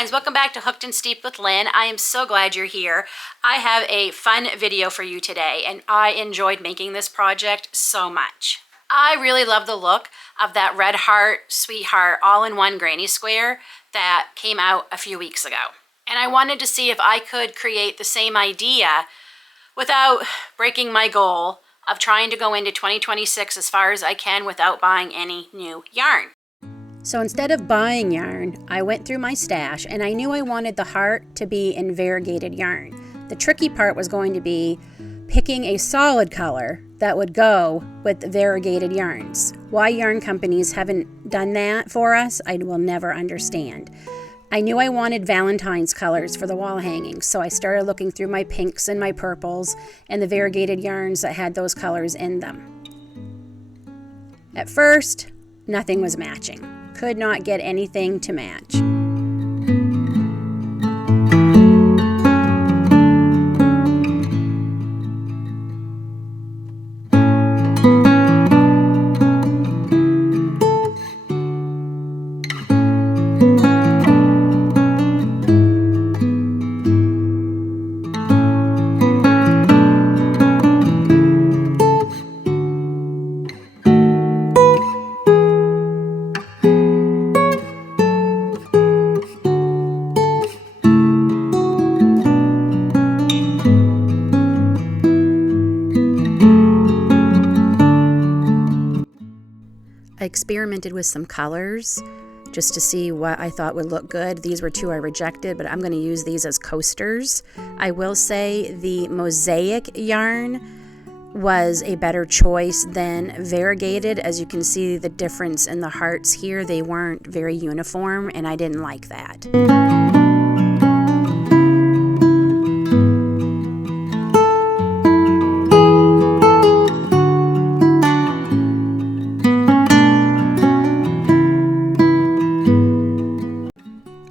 friends, welcome back to Hooked and Steeped with Lynn. I am so glad you're here. I have a fun video for you today, and I enjoyed making this project so much. I really love the look of that red heart, sweetheart, all-in-one granny square that came out a few weeks ago. And I wanted to see if I could create the same idea without breaking my goal of trying to go into 2026 as far as I can without buying any new yarn. So instead of buying yarn, I went through my stash and I knew I wanted the heart to be in variegated yarn. The tricky part was going to be picking a solid color that would go with the variegated yarns. Why yarn companies haven't done that for us, I will never understand. I knew I wanted Valentine's colors for the wall hangings, so I started looking through my pinks and my purples and the variegated yarns that had those colors in them. At first, nothing was matching. Could not get anything to match. I experimented with some colors just to see what I thought would look good. These were two I rejected, but I'm going to use these as coasters. I will say the mosaic yarn was a better choice than variegated. As you can see the difference in the hearts here, they weren't very uniform and I didn't like that.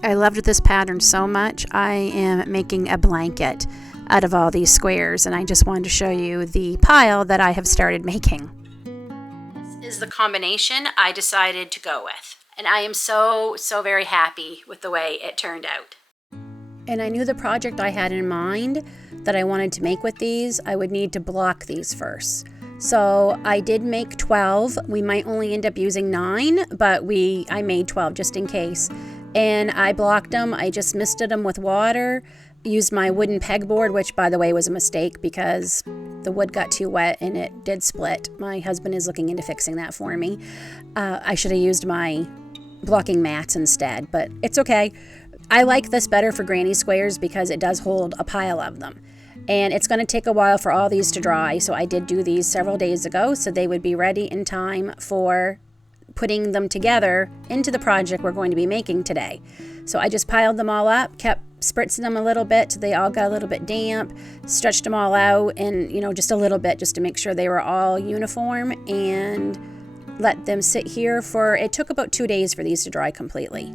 I loved this pattern so much, I am making a blanket out of all these squares, and I just wanted to show you the pile that I have started making. This is the combination I decided to go with, and I am so very happy with the way it turned out. And I knew the project I had in mind that I wanted to make with these, I would need to block these first. So I did make 12. We might only end up using 9, but I made 12 just in case. And I blocked them. I just misted them with water, used my wooden pegboard, which by the way was a mistake because the wood got too wet and it did split. My husband is looking into fixing that for me. I should have used my blocking mats instead, but it's okay. I like this better for granny squares because it does hold a pile of them. And it's going to take a while for all these to dry, so I did do these several days ago so they would be ready in time for putting them together into the project we're going to be making today. So I just piled them all up, kept spritzing them a little bit so they all got a little bit damp, stretched them all out and just a little bit just to make sure they were all uniform, and let them sit here it took about 2 days for these to dry completely.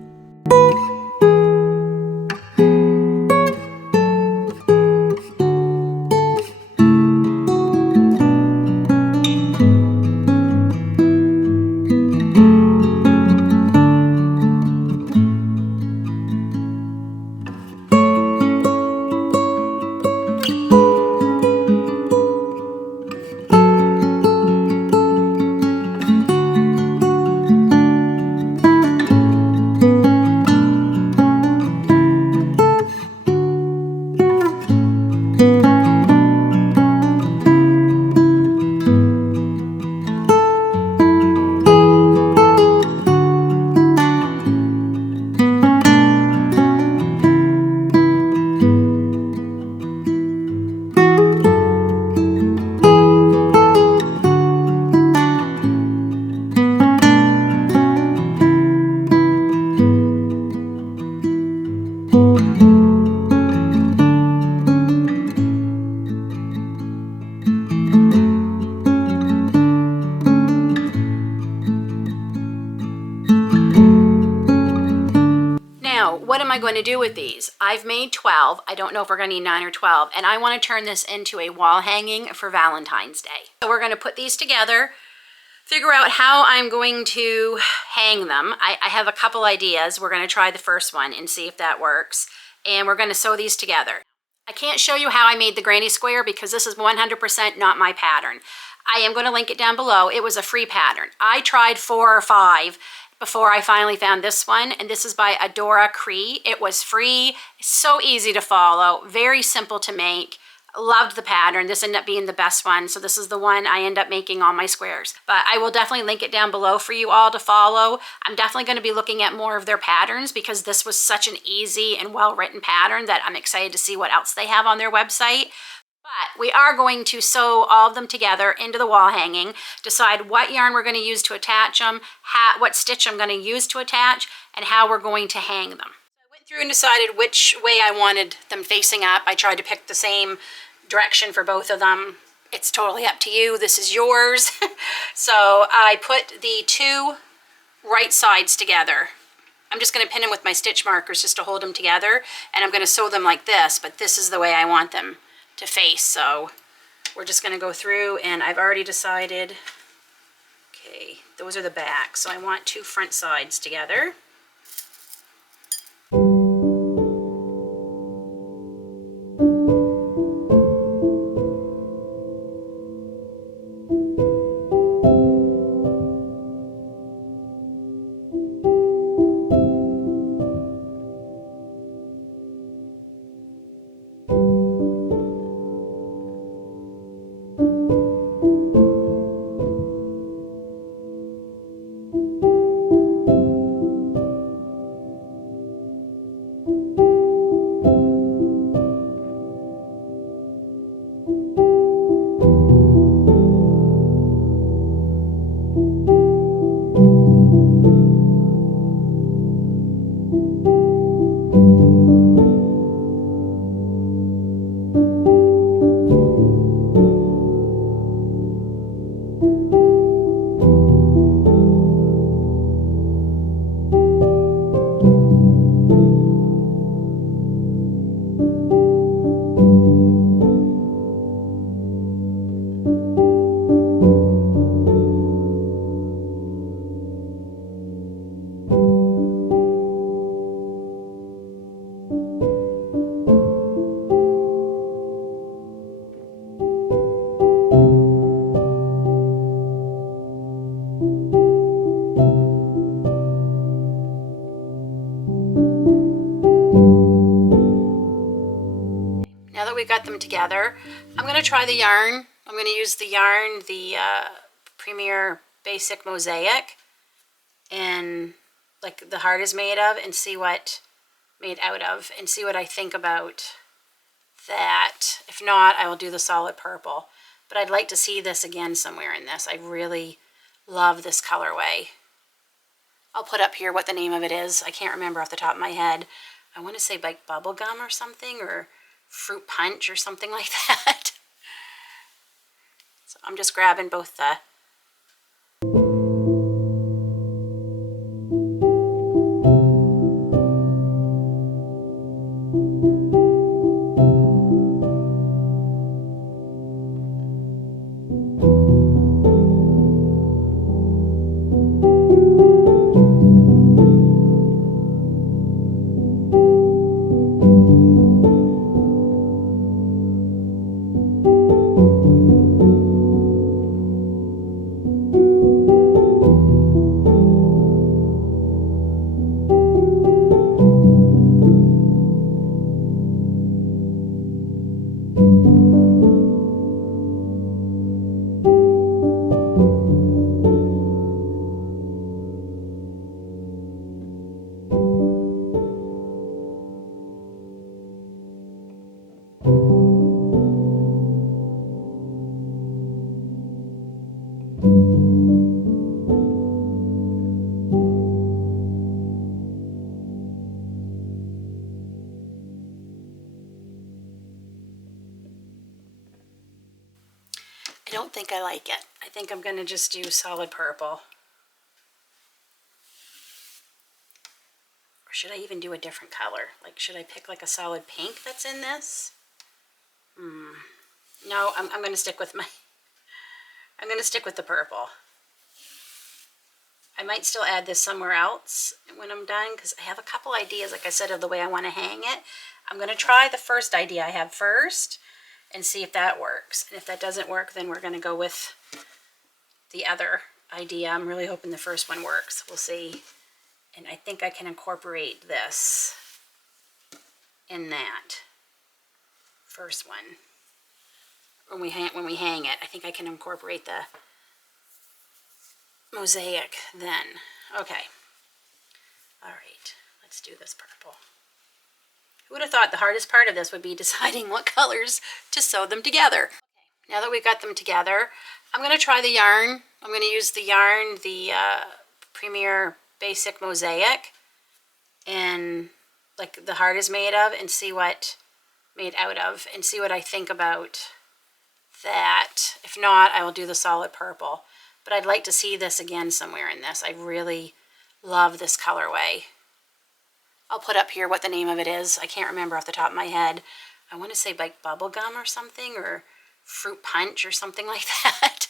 What am I going to do with these? I've made 12. I don't know if we're going to need 9 or 12, and I want to turn this into a wall hanging for Valentine's Day. So we're going to put these together, figure out how I'm going to hang them. I have a couple ideas. We're going to try the first one and see if that works. And we're going to sew these together. I can't show you how I made the granny square because this is 100% not my pattern. I am going to link it down below. It was a free pattern. I tried 4 or 5 before I finally found this one, and this is by Adora Cree. It was free, so easy to follow, very simple to make. Loved the pattern. This ended up being the best one, so this is the one I end up making all my squares. But I will definitely link it down below for you all to follow. I'm definitely going to be looking at more of their patterns because this was such an easy and well-written pattern that I'm excited to see what else they have on their website. But we are going to sew all of them together into the wall hanging, decide what yarn we're going to use to attach them, what stitch I'm going to use to attach, and how we're going to hang them. I went through and decided which way I wanted them facing up. I tried to pick the same direction for both of them. It's totally up to you. This is yours. So I put the 2 right sides together. I'm just going to pin them with my stitch markers just to hold them together, and I'm going to sew them like this, but this is the way I want them to face. So we're just going to go through, and I've already decided, okay, those are the back, so I want 2 front sides together. Now that we've got them together, I'm going to try the yarn. I'm going to use the yarn, the Premier Basic Mosaic, and like the heart is made of, and see what made out of, and see what I think about that. If not, I will do the solid purple. But I'd like to see this again somewhere in this. I really love this colorway. I'll put up here what the name of it is. I can't remember off the top of my head. I want to say like bubblegum or something, or fruit punch or something like that. So I'm just grabbing both the I don't think I like it. I think I'm going to just do solid purple. Or should I even do a different color? Like, should I pick like a solid pink that's in this? No, I'm going to stick with my... I'm going to stick with the purple. I might still add this somewhere else when I'm done because I have a couple ideas, like I said, of the way I want to hang it. I'm going to try the first idea I have first and see if that works. And if that doesn't work, then we're going to go with the other idea. I'm really hoping the first one works. We'll see. And I think I can incorporate this in that first one. When we hang it, I think I can incorporate the mosaic then. Okay. All right. Let's do this purple. Who would have thought the hardest part of this would be deciding what colors to sew them together? Now that we've got them together, I'm going to try the yarn. I'm going to use the yarn, the Premier Basic Mosaic, and like the heart is made of, and see what made out of, and see what I think about that. If not, I will do the solid purple. But I'd like to see this again somewhere in this. I really love this colorway. I'll put up here what the name of it is. I can't remember off the top of my head. I want to say like bubble gum or something, or fruit punch or something like that.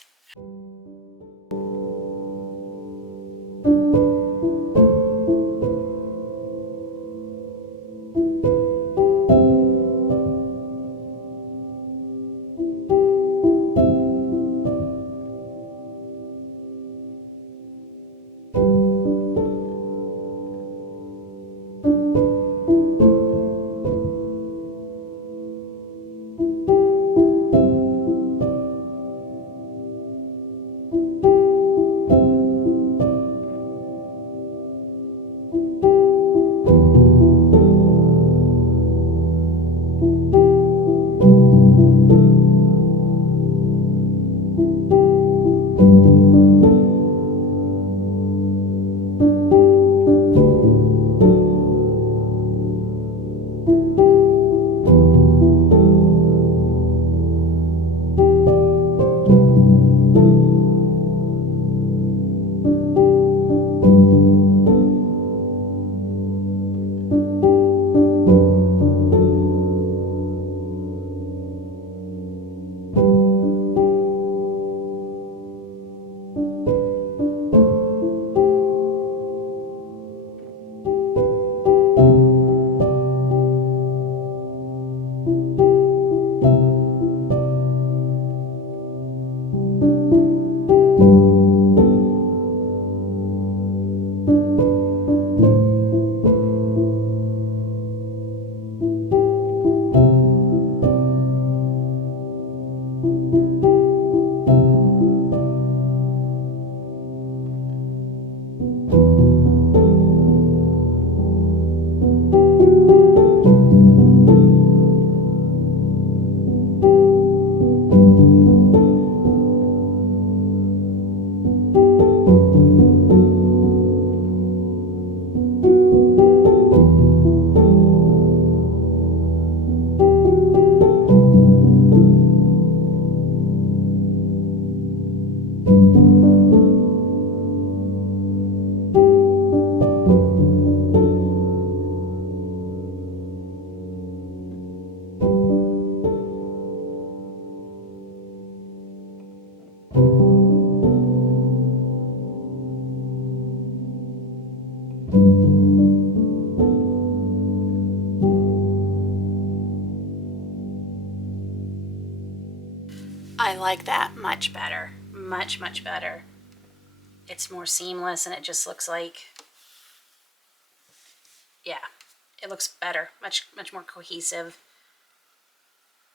I like that much better. Much, much better. It's more seamless and it just looks like, yeah, it looks better. Much, much more cohesive.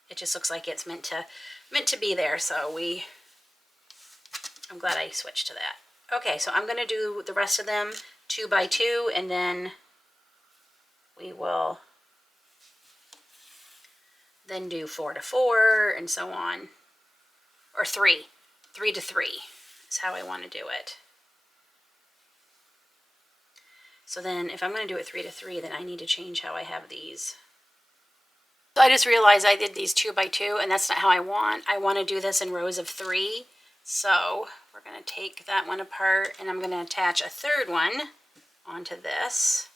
It just looks like it's meant to be there. So I'm glad I switched to that. Okay, so I'm going to do the rest of them 2 by 2, and then we will then do 4 to 4 and so on. Or 3 to 3 is how I want to do it. So then if I'm going to do it 3 to 3, then I need to change how I have these. So I just realized I did these 2 by 2, and that's not how I want. I want to do this in rows of 3. So we're going to take that one apart, and I'm going to attach a third one onto this.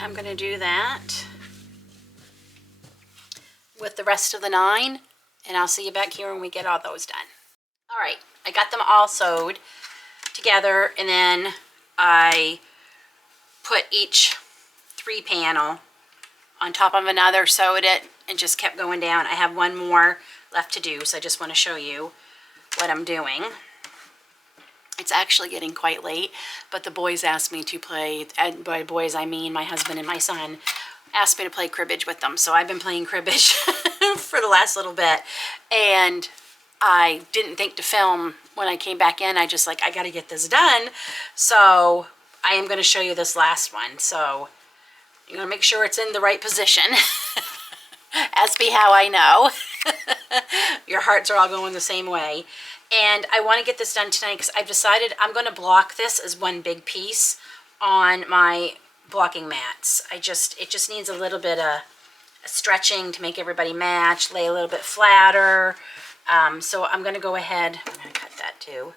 I'm going to do that with the rest of the 9, and I'll see you back here when we get all those done. All right, I got them all sewed together, and then I put each 3 panel on top of another, sewed it, and just kept going down. I have one more left to do, so I just want to show you what I'm doing. It's actually getting quite late, but the boys asked me to play, and by boys I mean my husband and my son, asked me to play cribbage with them. So I've been playing cribbage for the last little bit, and I didn't think to film when I came back in. I just like, I got to get this done. So I am going to show you this last one. So you're going to make sure it's in the right position. Ask me how I know. Your hearts are all going the same way. And I want to get this done tonight because I've decided I'm going to block this as one big piece on my blocking mats. It just needs a little bit of stretching to make everybody match, lay a little bit flatter. So I'm going to go ahead, I'm going to cut that too,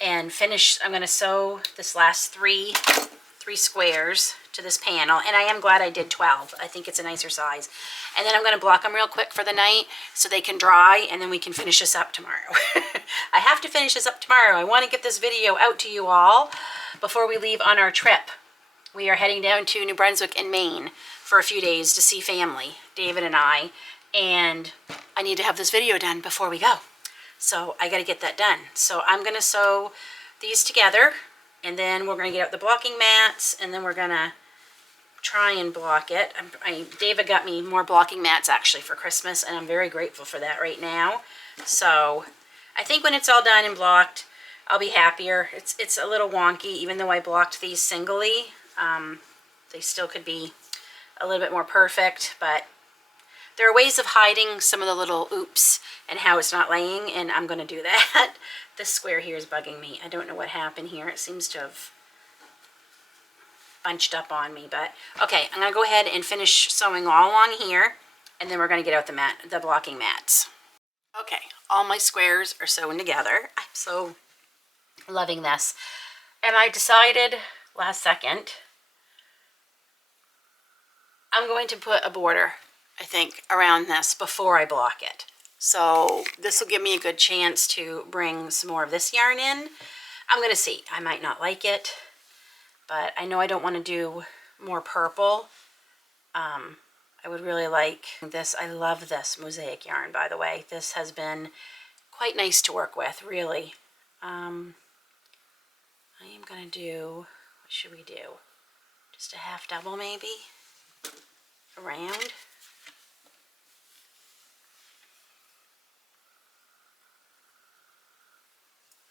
and finish. I'm going to sew this last three squares to this panel, and I am glad I did 12. I think it's a nicer size. And then I'm going to block them real quick for the night so they can dry, and then we can finish this up tomorrow. I have to finish this up tomorrow. I want to get this video out to you all before we leave on our trip. We are heading down to New Brunswick and Maine for a few days to see family, David and I, and I need to have this video done before we go. So I got to get that done. So I'm going to sew these together, and then we're going to get out the blocking mats, and then we're going to try and block it. David got me more blocking mats actually for Christmas, and I'm very grateful for that right now. So I think when it's all done and blocked, I'll be happier. It's a little wonky, even though I blocked these singly. They still could be a little bit more perfect, but there are ways of hiding some of the little oops and how it's not laying, and I'm going to do that. This square here is bugging me. I don't know what happened here. It seems to have bunched up on me, but okay, I'm going to go ahead and finish sewing all along here, and then we're going to get out the blocking mats. Okay, all my squares are sewn together. I'm so loving this. And I decided last second I'm going to put a border, I think, around this before I block it. So this will give me a good chance to bring some more of this yarn in. I'm going to see. I might not like it, but I know I don't want to do more purple. I would really like this. I love this mosaic yarn, by the way. This has been quite nice to work with, really. I am going to do, what should we do? Just a half double maybe? Around.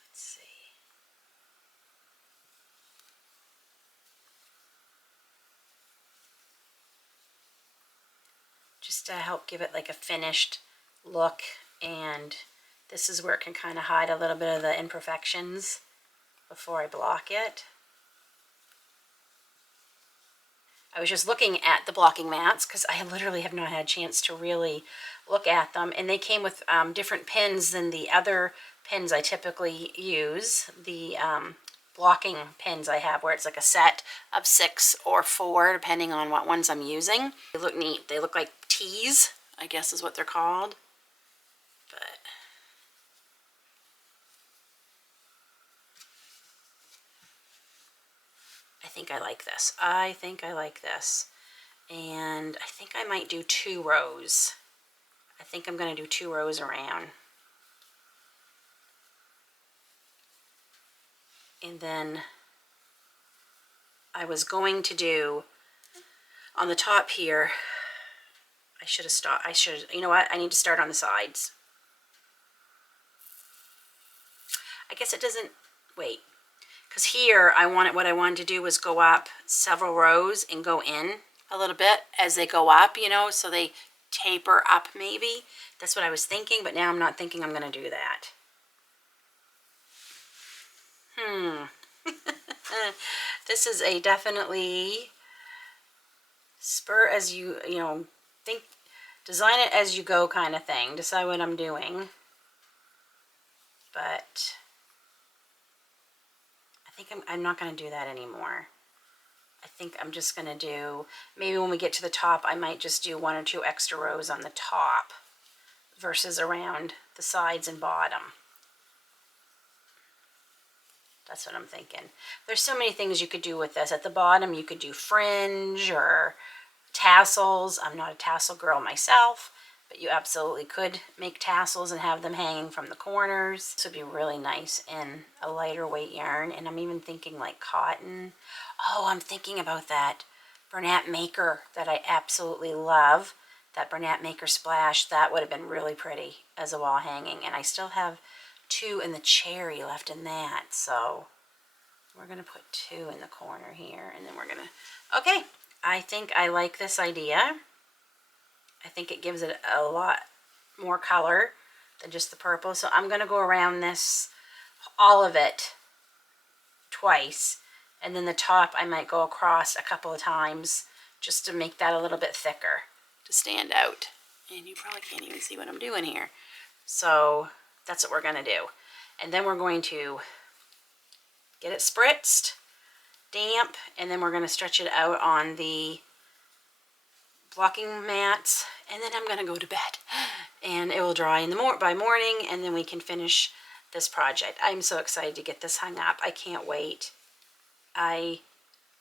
Let's see. Just to help give it like a finished look, and this is where it can kind of hide a little bit of the imperfections before I block it. I was just looking at the blocking mats because I literally have not had a chance to really look at them, and they came with different pins than the other pins I typically use. The blocking pins I have, where it's like a set of 6 or 4 depending on what ones I'm using. They look neat. They look like tees, I guess is what they're called. But I think I like this. I think I like this. And I think I might do 2 rows. I think I'm going to do 2 rows around. And then I was going to do on the top here, I should have stopped. You know what? I need to start on the sides. I guess it doesn't, wait. Because here, what I wanted to do was go up several rows and go in a little bit as they go up, you know, so they taper up maybe. That's what I was thinking, but now I'm not thinking I'm going to do that. This is a definitely spur as you know, think, design it as you go kind of thing. Decide what I'm doing. But I think I'm not going to do that anymore. I think I'm just going to do, maybe when we get to the top, I might just do 1 or 2 extra rows on the top versus around the sides and bottom. That's what I'm thinking. There's so many things you could do with this. At the bottom, you could do fringe or tassels. I'm not a tassel girl myself, but you absolutely could make tassels and have them hanging from the corners. This would be really nice in a lighter weight yarn. And I'm even thinking like cotton. Oh, I'm thinking about that Bernat Maker that I absolutely love. That Bernat Maker Splash, that would have been really pretty as a wall hanging. And I still have 2 in the cherry left in that. So we're going to put 2 in the corner here. And then we're going to, okay, I think I like this idea. I think it gives it a lot more color than just the purple. So I'm going to go around this, all of it, twice. And then the top I might go across a couple of times just to make that a little bit thicker to stand out. And you probably can't even see what I'm doing here. So that's what we're going to do. And then we're going to get it spritzed, damp, and then we're going to stretch it out on the blocking mats, and then I'm going to go to bed. And it will dry in the by morning, and then we can finish this project. I'm so excited to get this hung up. I can't wait.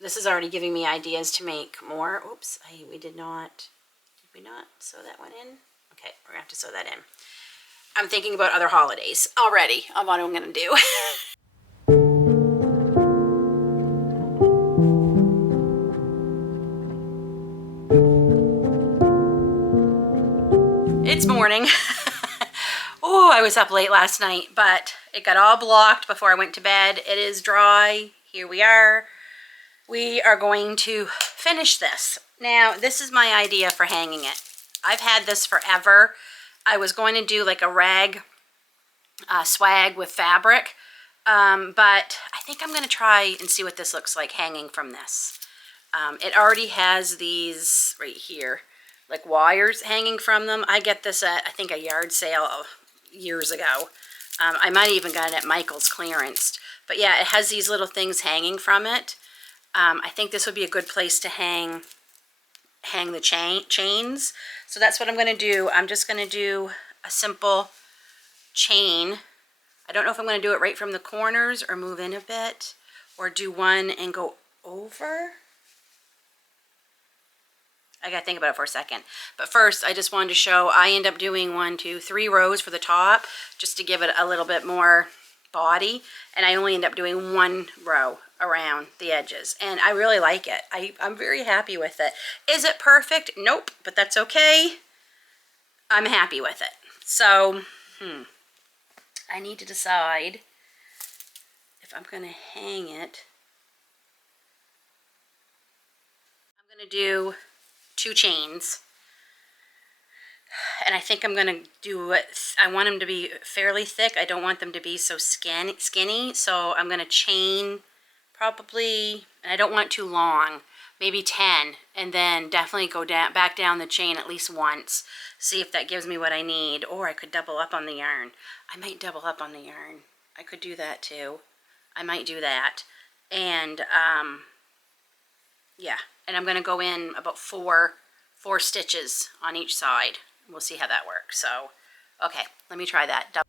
This is already giving me ideas to make more. Oops, we did not sew that one in? Okay, we're going to have to sew that in. I'm thinking about other holidays already on what I'm going to do. It's morning. Oh, I was up late last night, but it got all blocked before I went to bed. It is dry. Here we are. We are going to finish this. Now, this is my idea for hanging it. I've had this forever. I was going to do like a rag swag with fabric, but I think I'm going to try and see what this looks like hanging from this. It already has these right here, like wires hanging from them. I get this at, I think, a yard sale years ago. I might even got it at Michael's clearance. But yeah, it has these little things hanging from it. I think this would be a good place to hang the chains. So that's what I'm going to do. I'm just going to do a simple chain. I don't know if I'm going to do it right from the corners or move in a bit or do one and go over. I got to think about it for a second. But first, I just wanted to show I end up doing 1, 2, 3 rows for the top just to give it a little bit more body. And I only end up doing 1 row around the edges. And I really like it. I'm very happy with it. Is it perfect? Nope. But that's okay. I'm happy with it. So, I need to decide if I'm going to hang it. I'm going to do 2 chains, and I think I'm going to do it. I want them to be fairly thick. I don't want them to be so skinny, so I'm going to chain probably, and I don't want too long, maybe 10, and then definitely go back down the chain at least once, see if that gives me what I need. Or I could double up on the yarn. I might double up on the yarn. I could do that too. I might do that. And yeah, and I'm going to go in about 4 stitches on each side. We'll see how that works. So, okay, let me try that.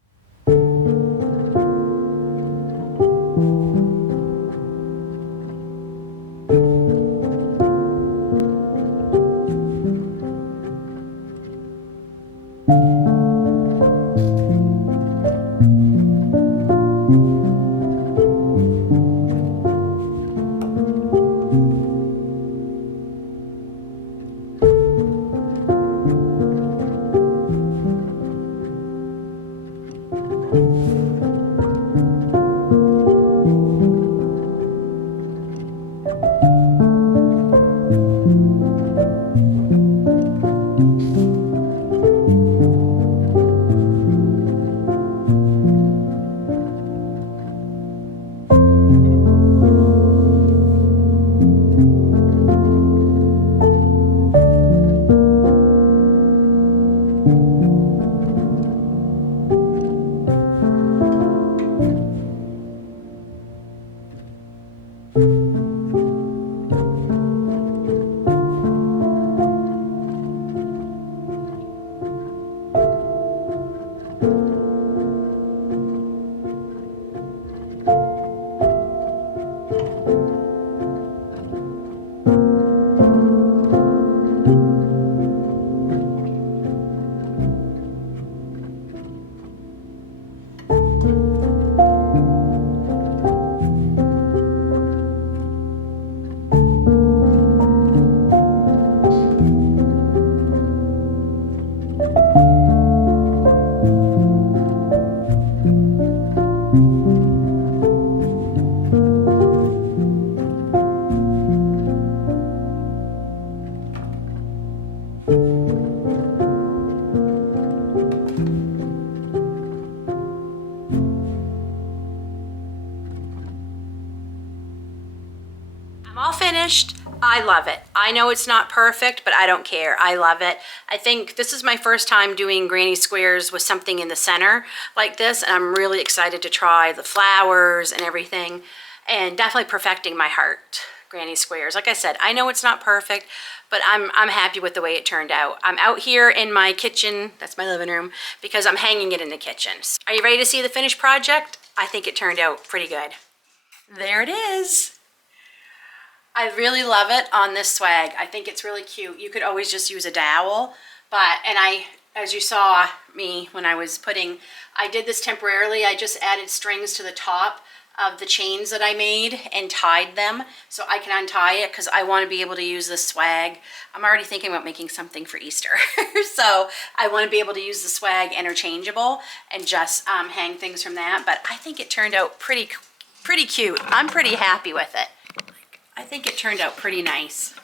I'm all finished. I love it. I know it's not perfect, but I don't care. I love it. I think this is my first time doing granny squares with something in the center like this, and I'm really excited to try the flowers and everything, and definitely perfecting my heart granny squares. Like I said, I know it's not perfect, but I'm happy with the way it turned out. I'm out here in my kitchen, that's my living room, because I'm hanging it in the kitchen. Are you ready to see the finished project? I think it turned out pretty good. There it is. I really love it on this swag. I think it's really cute. You could always just use a dowel, and as you saw me when I was I did this temporarily. I just added strings to the top of the chains that I made and tied them so I can untie it because I want to be able to use this swag. I'm already thinking about making something for Easter. So I want to be able to use the swag interchangeable and just hang things from that. But I think it turned out pretty cute. I'm pretty happy with it. I think it turned out pretty nice.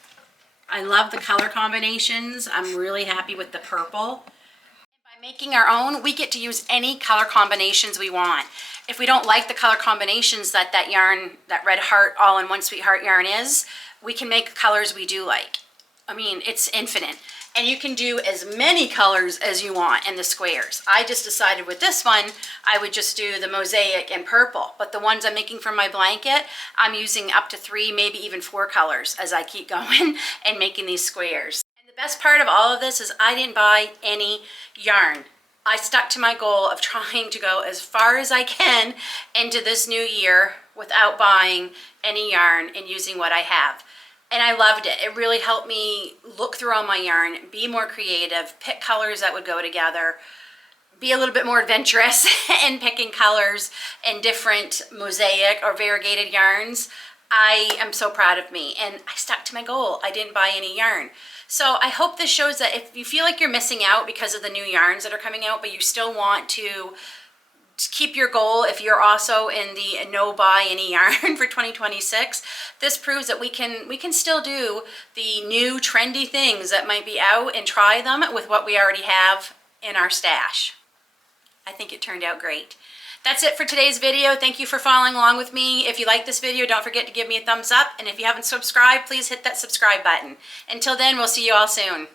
I love the color combinations. I'm really happy with the purple. By making our own, we get to use any color combinations we want. If we don't like the color combinations that yarn, that red heart all in one sweetheart yarn is, we can make colors we do like. I mean, it's infinite. And you can do as many colors as you want in the squares. I just decided with this one, I would just do the mosaic and purple. But the ones I'm making for my blanket, I'm using up to 3, maybe even 4 colors as I keep going and making these squares. And the best part of all of this is I didn't buy any yarn. I stuck to my goal of trying to go as far as I can into this new year without buying any yarn and using what I have. And I loved it. It really helped me look through all my yarn, be more creative, pick colors that would go together, be a little bit more adventurous in picking colors and different mosaic or variegated yarns. I am so proud of me, and I stuck to my goal. I didn't buy any yarn. So I hope this shows that if you feel like you're missing out because of the new yarns that are coming out, but you still want to keep your goal, if you're also in the no buy any yarn for 2026, this proves that we can still do the new trendy things that might be out and try them with what we already have in our stash. I think it turned out great. That's it for today's video. Thank you for following along with me. If you like this video, don't forget to give me a thumbs up. And if you haven't subscribed, please hit that subscribe button. Until then, we'll see you all soon.